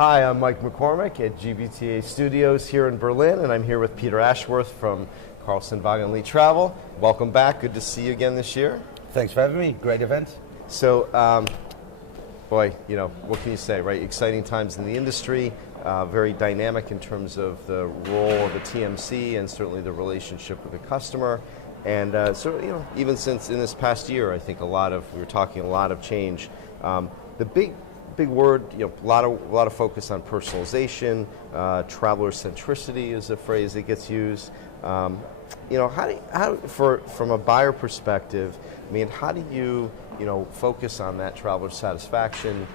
Hi, I'm Mike McCormick at GBTA Studios here in Berlin, and I'm here with Peter Ashworth from Carlson, Wagonlit Travel. Welcome back. Good to see you again this year. Thanks for having me. Great event. So, boy, what can you say, right? Exciting times in the industry, very dynamic in terms of the role of the TMC and certainly the relationship with the customer. And even since in this past year, I think we were talking a lot of change. The big word, a lot of focus on personalization. Traveler centricity is a phrase that gets used. From a buyer perspective, how do you focus on that traveler satisfaction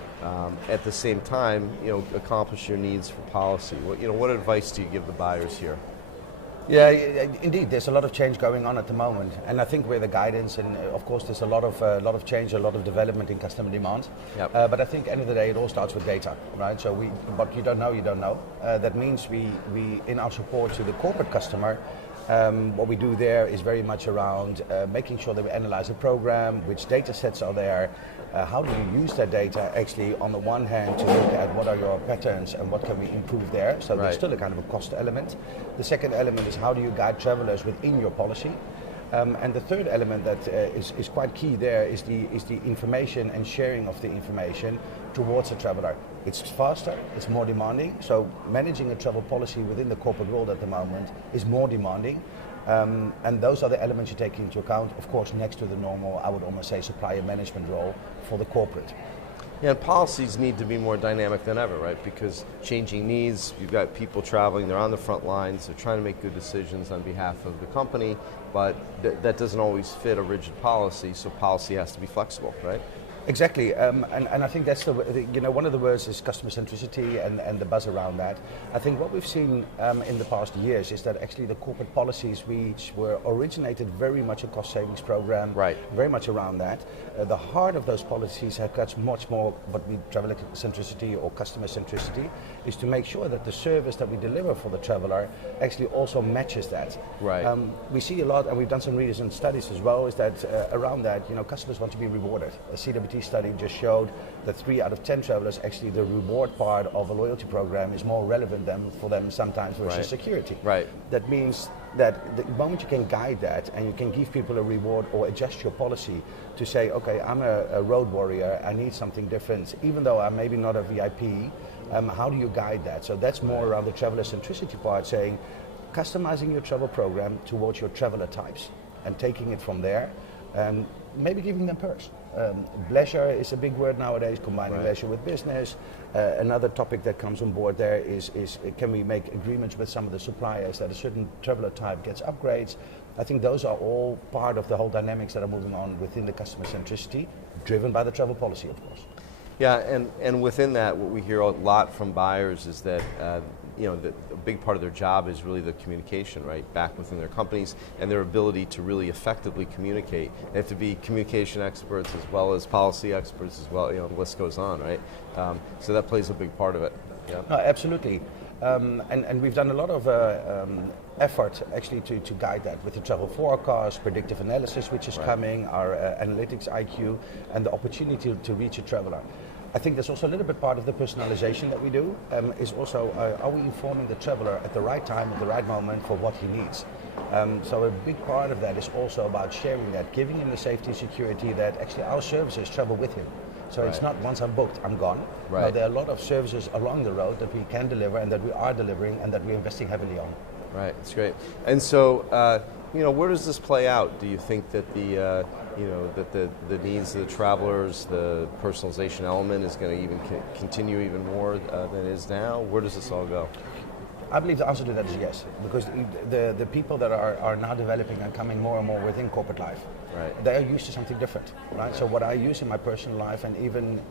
at the same time, accomplish your needs for policy? What advice do you give the buyers here? Yeah, indeed. There's a lot of change going on at the moment, and I think we're the guidance. And of course, there's a lot of change, a lot of development in customer demand. Yep. But I think, end of the day, it all starts with data, right? So what you don't know, you don't know. That means we in our support to the corporate customer. What we do there is very much around making sure that we analyze the program, which data sets are there, how do you use that data actually on the one hand to look at what are your patterns and what can we improve there. So there's still a kind of a cost element. The second element is how do you guide travelers within your policy. And the third element that is quite key there is the information and sharing of the information towards the traveler. It's faster, it's more demanding. So managing a travel policy within the corporate world at the moment is more demanding. And those are the elements you take into account, of course, next to the normal, I would almost say, supplier management role for the corporate. Yeah, and policies need to be more dynamic than ever, right? Because changing needs, you've got people traveling, they're on the front lines, they're trying to make good decisions on behalf of the company, but that doesn't always fit a rigid policy, so policy has to be flexible, right? Exactly, and I think that's one of the words is customer centricity and the buzz around that. I think what we've seen in the past years is that actually the corporate policies which were originated very much a cost savings program, right, very much around that. The heart of those policies have got much more what we traveler centricity or customer centricity is to make sure that the service that we deliver for the traveler actually also matches that. Right. We see a lot, and we've done some recent studies as well, is that around that, customers want to be rewarded. A CWT study just showed that 3 out of 10 travelers actually the reward part of a loyalty program is more relevant for them sometimes versus security. Right. That means that the moment you can guide that and you can give people a reward or adjust your policy to say, okay, I'm a road warrior, I need something different, even though I'm maybe not a VIP, how do you guide that? So that's more around the traveler centricity part, saying customizing your travel program towards your traveler types and taking it from there and maybe giving them perks. Leisure is a big word nowadays, combining leisure with business. Another topic that comes on board there is can we make agreements with some of the suppliers that a certain traveler type gets upgrades. I think those are all part of the whole dynamics that are moving on within the customer centricity, driven by the travel policy, of course. Yeah, and within that, what we hear a lot from buyers is that a big part of their job is really the communication, right, back within their companies and their ability to really effectively communicate. They have to be communication experts as well as policy experts as well. The list goes on, right? So that plays a big part of it. Yeah. No, absolutely. And we've done a lot of effort actually to guide that with the travel forecast, predictive analysis which is coming, our analytics IQ, and the opportunity to reach a traveler. I think that's also a little bit part of the personalization that we do, is also are we informing the traveler at the right time, at the right moment for what he needs. So a big part of that is also about sharing that, giving him the safety and security that actually our services travel with him. So it's not once I'm booked, I'm gone. Right. No, there are a lot of services along the road that we can deliver and that we are delivering and that we're investing heavily on. Right, that's great. And so, where does this play out? Do you think that the needs of the travelers, the personalization element is going to even continue even more than it is now? Where does this all go? I believe the answer to that is yes, because the people that are now developing and coming more and more within corporate life, they are used to something different, right? So what I use in my personal life, and even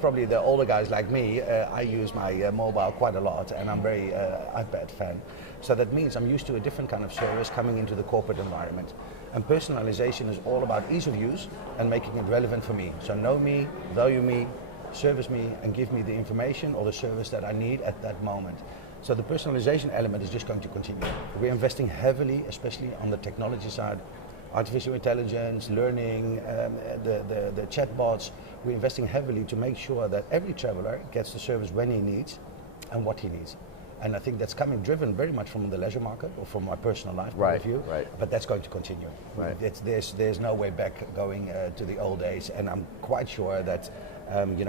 probably the older guys like me, I use my mobile quite a lot, and I'm very iPad fan. So that means I'm used to a different kind of service coming into the corporate environment. And personalization is all about ease of use and making it relevant for me. So know me, value me, service me, and give me the information or the service that I need at that moment. So the personalization element is just going to continue. We're investing heavily, especially on the technology side, artificial intelligence, learning, the chatbots. We're investing heavily to make sure that every traveler gets the service when he needs and what he needs. And I think that's coming driven very much from the leisure market or from my personal life point Right, of view. right. But that's going to continue. Right. There's no way back going to the old days, and I'm quite sure that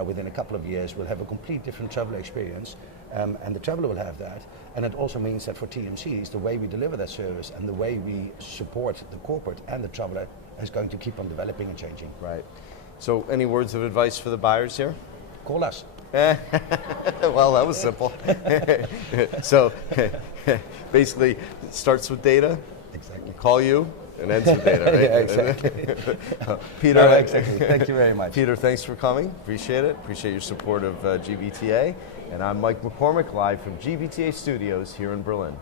within a couple of years we'll have a complete different traveler experience, and the traveler will have that. And it also means that for TMCs, the way we deliver that service and the way we support the corporate and the traveler is going to keep on developing and changing. Right. So any words of advice for the buyers here? Call us. Well, that was simple. So basically, it starts with data. Exactly. Call you and ends with data, right? Yeah, exactly. Peter, No, exactly. Thank you very much. Peter, thanks for coming. Appreciate it. Appreciate your support of GBTA. And I'm Mike McCormick, live from GBTA Studios here in Berlin.